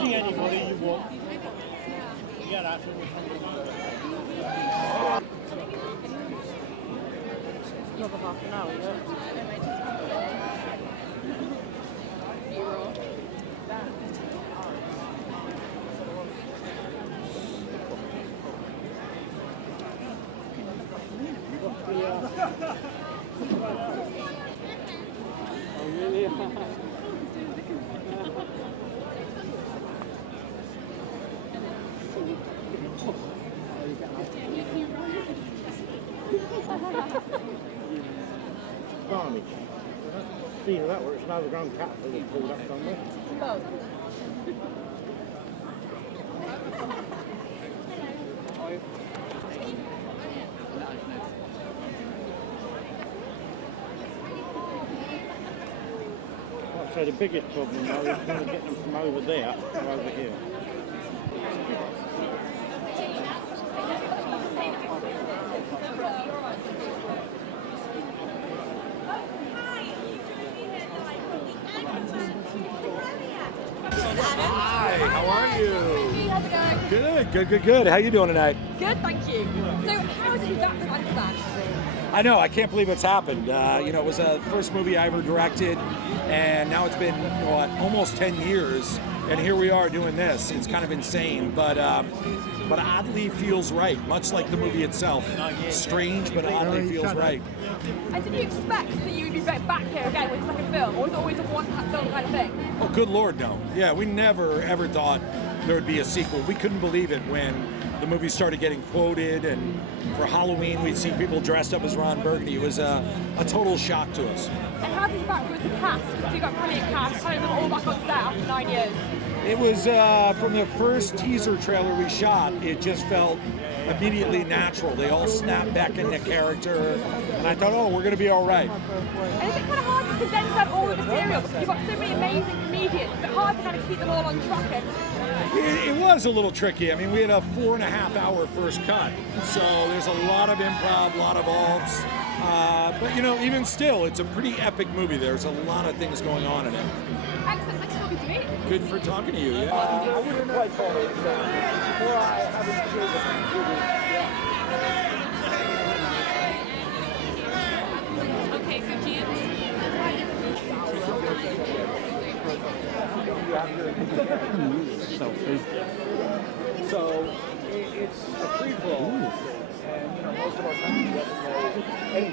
See anybody you want. Yeah, that's what Another half an hour, yeah. Oh, really? Barney. See that where it's an overgrown cat that was pulled up somewhere. So the biggest problem though is trying to get them from over there to over here. Hi, how are you? How's it going? Good. How you doing tonight? Good, thank you. So, how is it back with Anchorman? I know, I can't believe it's happened. It was the first movie I ever directed, and now it's been, almost 10 years, and here we are doing this. It's kind of insane, but oddly feels right, much like the movie itself. Strange, but oddly feels right. And did you expect that you would be back here again with a second film, or was it always a one-film kind of thing? Oh, good Lord, no. Yeah, we never, ever thought there would be a sequel. We couldn't believe it when the movie started getting quoted, and for Halloween we'd see people dressed up as Ron Burgundy. It was a total shock to us. And how did you back with the cast? Because you got brilliant cast, having them all back on set after 9 years. It was, from the first teaser trailer we shot, it just felt immediately natural. They all snapped back into character, and I thought, we're going to be all right. And is it kind of hard to condense down all the material? Because you've got so many amazing comedians. Is it hard to kind of keep them all on track? It was a little tricky. I mean, we had a 4.5-hour first cut, so there's a lot of improv, a lot of alts. But even still, it's a pretty epic movie. There's a lot of things going on in it. Excellent. Thanks for talking to me. Good for talking to you, yeah. I wouldn't quite call it before I haven't seen the movie. Okay, so Selfie. So it's a prequel, and most of our country doesn't know anything.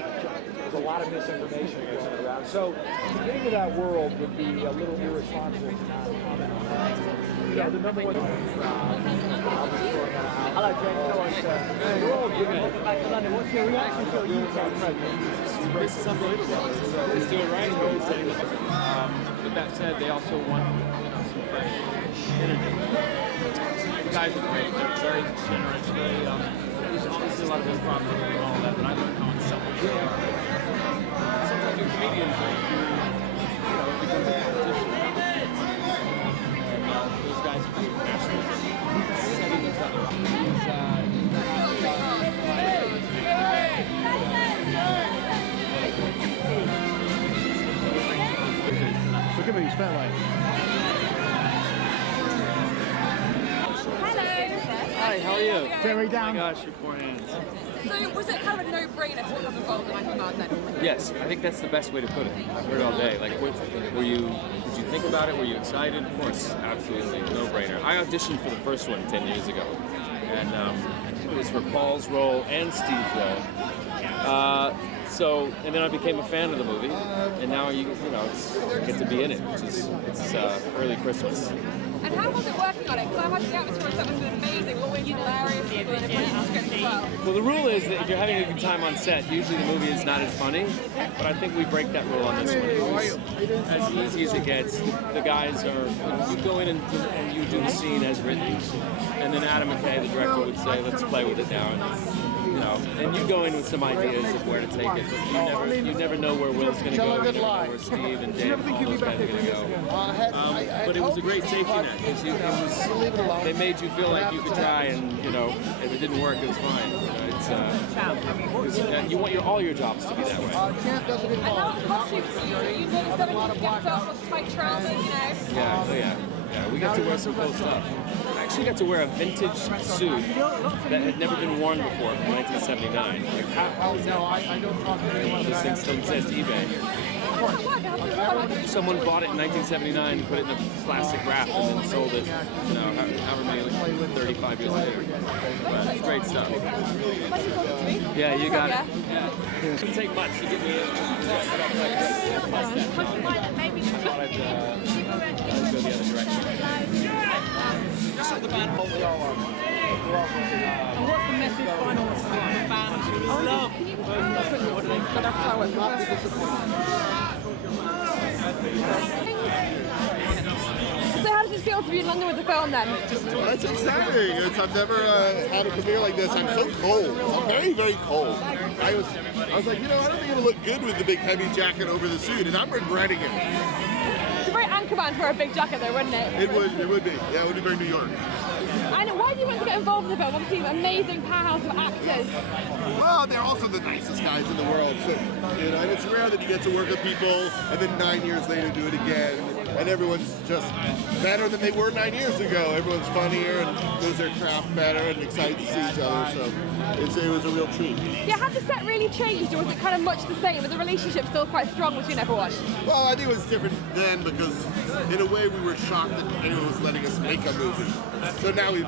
There's a lot of misinformation going around. So to get into that world would be a little irresponsible to not comment on that. The number one Hello, James. We're all giving it back to London. What's your reaction to you being pregnant? This is unbelievable. Let's do it right. With that said, they also want some fresh energy. The guys are great. They're very generous. Very, there's obviously a lot of those problems and all that, but I learned how unselfish they are. Sometimes in comedians, it becomes a competition. Those guys are just masters of setting each other up. Look at me, spotlight. hello. Hi, how are you? Jerry down. Oh my gosh, your poor hands. So was it kind of a no-brainer to become involved in Anchorman then? Yes, I think that's the best way to put it. I've heard it all day. Like, did you think about it? Were you excited? Of course, absolutely, no-brainer. I auditioned for the first one 10 years ago, and it was for Paul's role and Steve's role. And then I became a fan of the movie, and now you get to be in it, which is early Christmas. And how was it working on it? Because I imagine the atmosphere on set was amazing, always hilarious, people in a brilliant script as well. Well, the rule is that if you're having a good time on set, usually the movie is not as funny, but I think we break that rule on this one. as easy as it gets. The guys are, you go in and you do the scene as written, and then Adam McKay, the director, would say, let's play with it now. And you go in with some ideas of where to take it, but you never know where Will's going to go, you never know where Steve and Dave and all those guys are going to go. But it was a great safety net, because they made you feel like you could try, and if it didn't work, it was fine. You want all your jobs to be that way. And now the costumes, you really 70s get up with tight trousers, Yeah, we got to wear some cool stuff. I actually got to wear a vintage suit that had never been worn before from 1979. This thing still exists, eBay. Someone bought it in 1979, put it in a plastic wrap, and then sold it, however many, 35 years later. But it's great stuff. Yeah, you got it. Yeah. It didn't take much to get me in. I'd go the other direction. Just like the band. And what's the message final for fans who love? So how does it feel to be in London with the film then? That's exciting. I've never had a premiere like this. I'm so cold. I'm very, very cold. I was like, I don't think it'll look good with the big heavy jacket over the suit, and I'm regretting it. It's a very Anchorman to wear a big jacket though, wouldn't it? It would be. Yeah, it would be very New York. And why do you want to get involved in the film? Obviously, an amazing powerhouse of actors. Well, they're also the nicest guys in the world. So, and it's rare that you get to work with people and then 9 years later do it again. And everyone's just better than they were 9 years ago. Everyone's funnier and knows their craft better and excited to see each other. So it was a real treat. Yeah, has the set really changed, or was it kind of much the same? But the relationship still quite strong between everyone? Well, I think it was different then because, in a way, we were shocked that anyone was letting us make a movie. So now we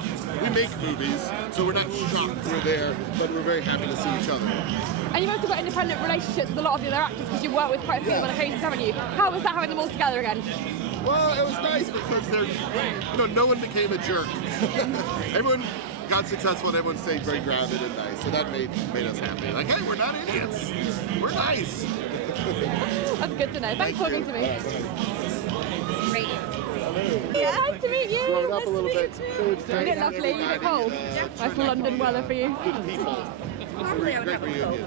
make movies, so we're not shocked we're there, but we're very happy to see each other. And you've also got independent relationships with a lot of the other actors because you work with quite a few of them on occasions, haven't you? How was that having them all together again? Well, it was nice because they're, no one became a jerk. Everyone got successful and everyone stayed very grounded and nice, so that made us happy. Like, hey, we're not idiots. We're nice. That's good to know. Thanks for talking to me. Great. Yeah, nice to meet you. Growing up a little bit. So it's Isn't it lovely? You get cold? Nice London weather for you. good people. Probably I would have a coat.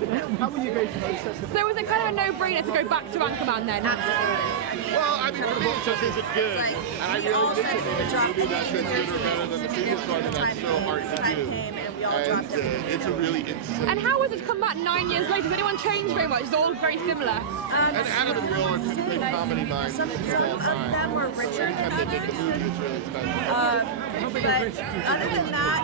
So was it kind of a no-brainer to go back to Anchorman then? Absolutely. Well, I mean, for the book just isn't good. Like, And I we all really said think we would drop movie that's the good or better than the previous one, and that's so hard to time do. came and we all And dropped everything. it's a really insane. And how was it to come back 9 years later? Has anyone changed very much? It's all very similar. And Adam and Will are two big comedy minds Some of of all time. them were richer Every time than they make a others. movie, it's really special. But other than that,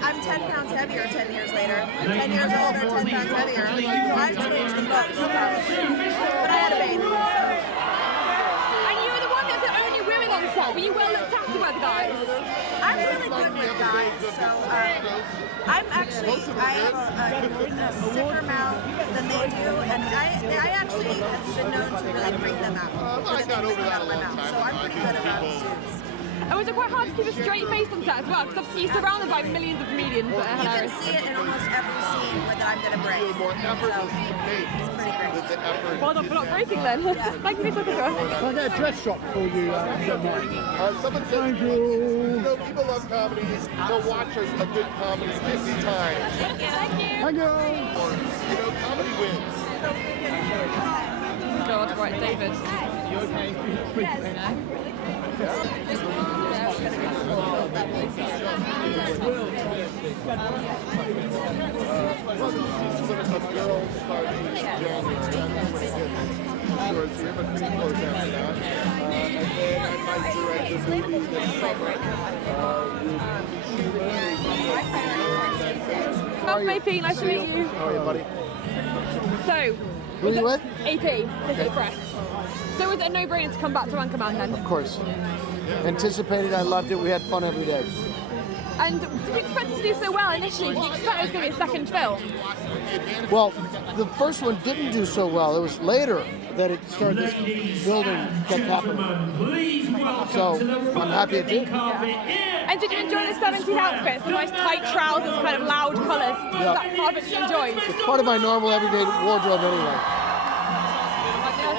I'm 10 pounds heavier 10 years later. 10 years older, 10 pounds heavier. I've changed the most, probably. But I had a baby, so. And you were the one that's the only women on set. Were you well looked after by the guys? I'm really good with guys, so I'm actually, I have a sicker mouth than they do, and I actually have been known to really freak them out. I got over that a long time So I'm pretty good about suits. And was it quite hard to keep a straight face on set as well? Because obviously you're surrounded by millions of comedians that are You can hilarious. see it in almost every scene that I'm going to bring. The more effort So, you make, it's pretty great. the effort. Well done for not breaking then. Thank you for talking to us. Can I get a dress shot for you, if you don't mind? Someone said, Thank you. People love comedies. They'll watch a good comedy 50 times. Thank you. Thank you. Comedy wins. God, right, David. You okay? How's AP? Nice to meet you. How are you, buddy? So, Who are you with? AP, Pacific Press. So was it a no-brainer to come back to Anchorman then? Of course. Anticipated, I loved it, we had fun every day. And did you expect it to do so well initially? Did you expect it was going to be a second film? Well, the first one didn't do so well. It was later that it started, this building kept happening. So, I'm happy it did. And did you enjoy the 70s outfits? The nice tight trousers, kind of loud colours? Was that part of it you enjoyed? It's part of my normal everyday wardrobe anyway.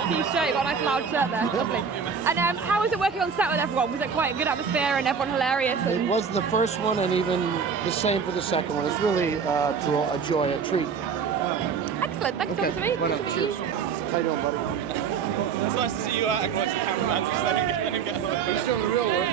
quality shirt. You got a nice loud shirt there. Lovely. And how was it working on set with everyone? Was it quite a good atmosphere and everyone hilarious? It was the first one, and even the same for the second one. It's really a joy, a treat. Excellent. Thanks for coming to me. Why not? Cheers. How you doing, buddy? It's nice to see you acting like a cameraman. He's doing the real work.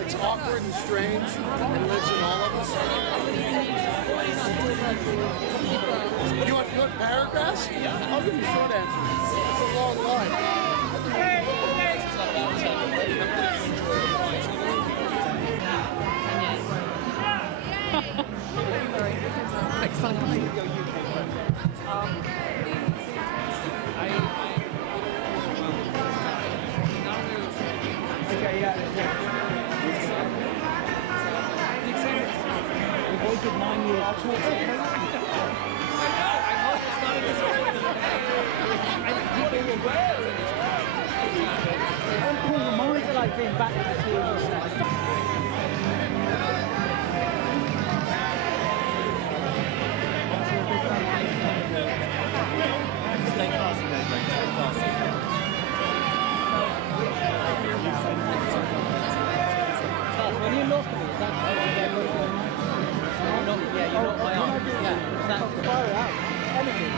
It's awkward and strange, and lives in all of us. You want paragraphs? I'll give you short answers. It's a long line. We've waited 9 years. Reminds like being back at the TV set. Stay classy, mate. Stay classy. When you look at it, that's how they're looking at Yeah, you're not my arm. Yeah, exactly. fire out. Anything.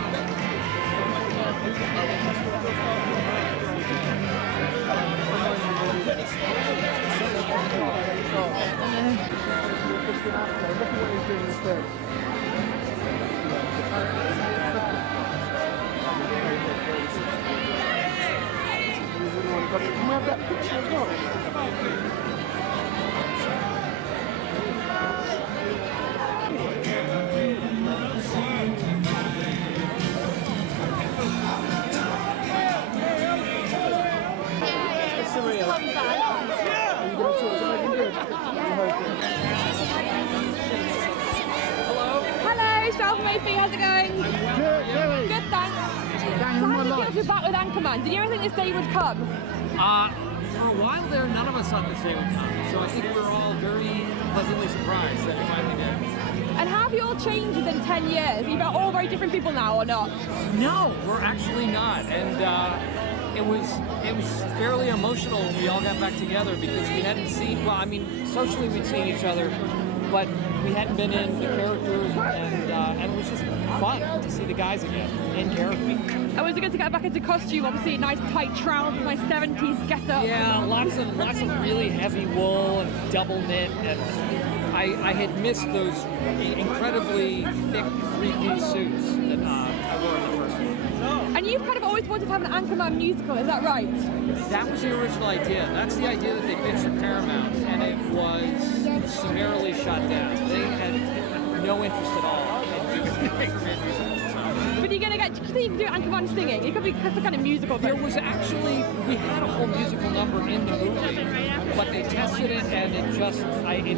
Look at what he's doing instead. Can we have that picture as well? Hello, Cheryl from AP. How's it going? Good, thanks. So how did you feel to be back with Anchorman? Did you ever think this day would come? For a while there, none of us thought this day would come. So I think we were all very pleasantly surprised that it finally did. And how have you all changed within 10 years? Are you all very different people now or not? No, we're actually not. And it was fairly emotional when we all got back together because we hadn't seen, well, I mean, socially we'd seen each other, but we hadn't been in the characters, and it was just fun to see the guys again in character. And was it good to get back into costume? Obviously, nice tight trousers, nice 70s get-up. Yeah, lots of really heavy wool and double knit, and I had missed those incredibly thick three-piece suits that I wore in the first one. And you've kind of always wanted to have an Anchorman musical, is that right? That was the original idea. That's the idea that they pitched to Paramount, and it was summarily shot down. They had no interest at all in doing Anchorman musical. But you're going to get, do you think you can do Anchorman singing? It could be some kind of musical thing. There was actually, we had a whole musical number in the movie, but they tested it and it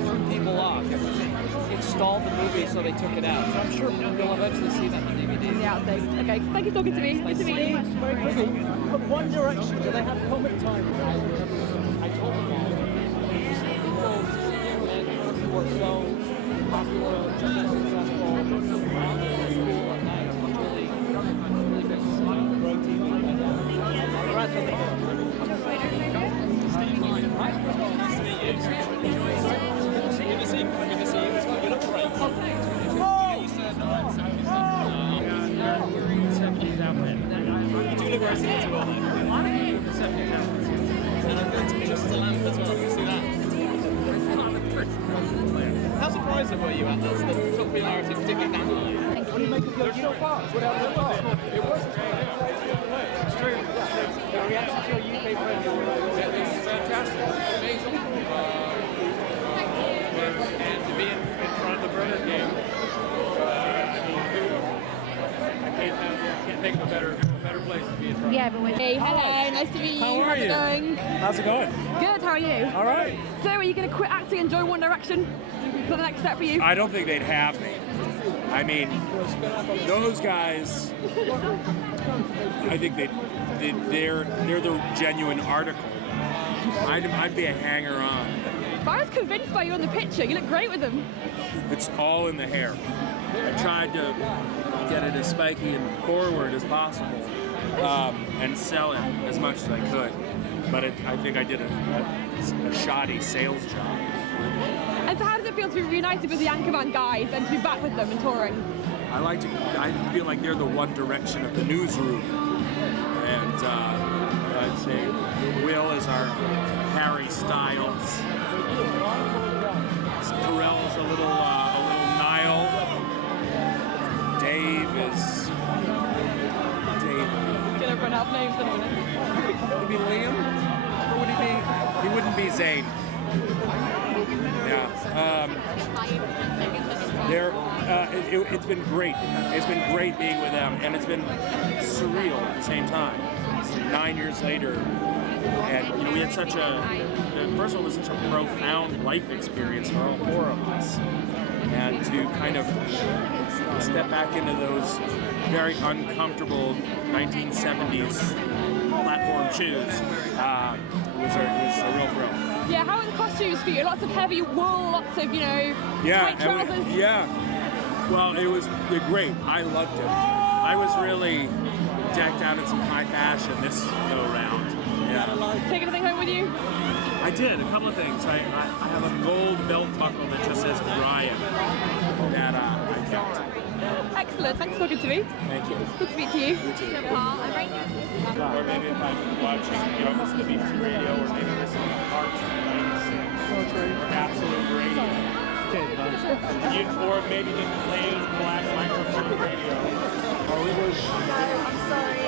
threw people off. It stalled the movie, so they took it out. So I'm sure you'll eventually see that on DVD. Yeah, okay. Thank you for talking to me. Nice to meet you. Very quickly, but One Direction, do they have comic time? I told them all. People who were so popular, just as successful, around the school at night. Really big. Great TV. All right, thank How surprised were you at this? The popularity, particularly down the line? What do you make of the original cast? What happened? It was it's true. The reaction to your UK friends. It's fantastic. It's amazing. And to be in front of the Bernard game, I can't think of a better place to be in front. Yeah, but hey, hello, nice to meet you. How are How's you? it going? How's it going? Good, how are you? All right. So, are you going to quit acting and join One Direction for the next step for you? I don't think they'd have me. I mean, those guys, I think they're the genuine article. I'd be a hanger-on. But I was convinced by you on the picture. You look great with them. It's all in the hair. I tried to get it as spiky and forward as possible, and sell it as much as I could. But I think I did a shoddy sales job. And so how does it feel to be reunited with the Anchorman guys and to be back with them and touring? I feel like they're the one direction of the newsroom. And I'd say Will is our Harry Styles. Ferrell is a little Niall. Dave is Dave. Get everyone have names in a minute. Would he be Liam? Or would he be? He wouldn't be Zayn. Yeah. It's been great. It's been great being with them, and it's been surreal at the same time. 9 years later, and we had such first of all, it was such a profound life experience for all four of us, and to kind of step back into those very uncomfortable 1970s platform shoes was a real thrill. Yeah, how are the costumes for you? Lots of heavy wool, lots of, tight trousers. Well, they're great. I loved it. I was really decked out in some high fashion this go round. Yeah. Take anything home with you? I did, a couple of things. I have a gold belt buckle that just says Brian that I kept. Excellent, thanks for talking to me. Thank you. Good to speak to you. You too. Or maybe if I'm watching, listen to BBC Radio, or maybe listen to Parks 96, or Absolute Radio. Or maybe just plain black microphone radio. I'm sorry.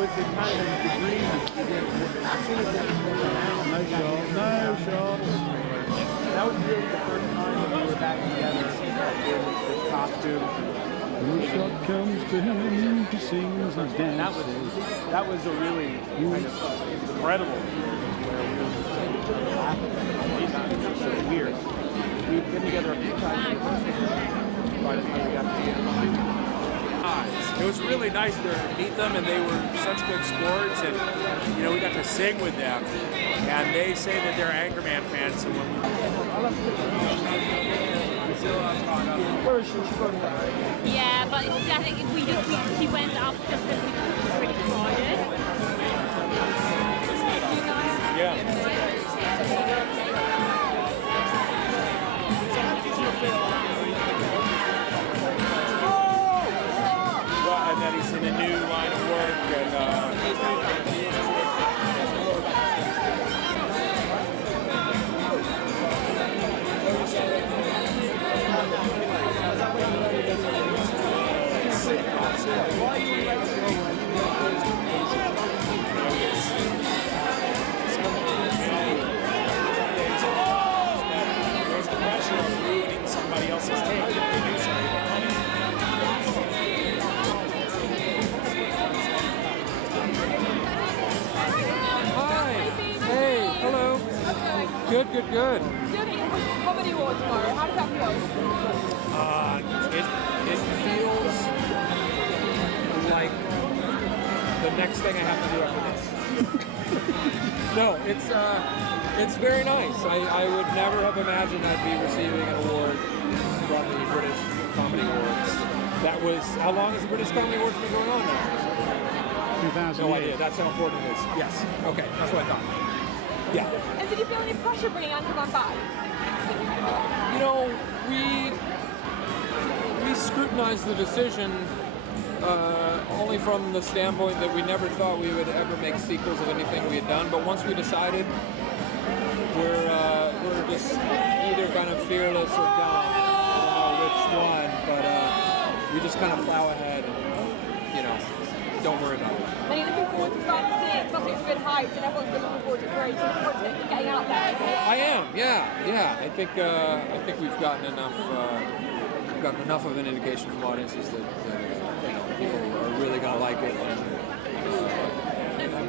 It's a kind of degree. No shot. That was really the first time that we were back together in the costume. No shot comes to him, he sings and dances. That was a really kind of incredible sort of weird. We've been together a few times. By the time we got together. It was really nice to meet them, and they were such good sports, and we got to sing with them, and they say that they're Anchorman fans. So when yeah, but I think he went up just because we were pretty crowded. And then he's in a new line of work, and there's the pressure of ruining somebody else's take. Good. So you're going to Comedy Awards tomorrow. How does that feel? It feels like the next thing I have to do after this. No, it's very nice. I would never have imagined I'd be receiving an award from the British Comedy Awards. That was, how long has the British Comedy Awards been going on now? 2008. No idea. That's how important it is. Yes. Okay, that's what I thought. Yeah. And did you feel any pressure bringing Anchorman back? We scrutinized the decision only from the standpoint that we never thought we would ever make sequels of anything we had done. But once we decided, we're just either kind of fearless or dumb. I don't know which one, but we just kind of plow ahead and don't worry about it. And you're looking forward to starting to see it, because it's been hyped and everyone's been looking forward to it for ages. Looking forward to getting out there. I am, yeah. I think we've gotten enough. We've gotten enough of an indication from audiences that people are really going to like it.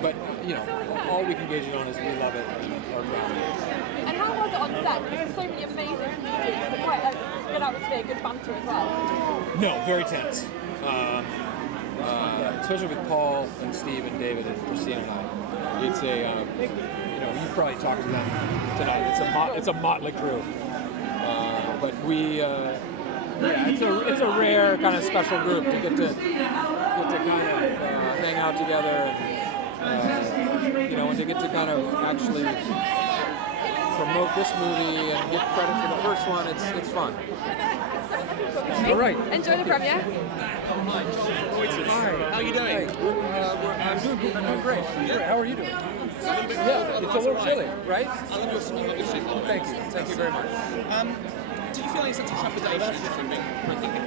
But all we can gauge it on is we love it and are proud of it. And how was it on set? Because there's so many amazing comedians, but quite a good atmosphere, good banter as well. No, very tense. especially with Paul and Steve and David and Christina and I. It's a, you probably talked to them tonight. It's a motley crew. But we, it's a rare kind of special group to get to kind of hang out together, and to get to kind of actually promote this movie and get credit for the first one. It's fun. All right. Enjoy the premiere. Hi. How are you doing? Hey, I'm doing great. How are you doing? Yeah, it's a little chilly, right? I love your singing, obviously. Thank you very much. Do you feel any sense of trepidation from being, I think, the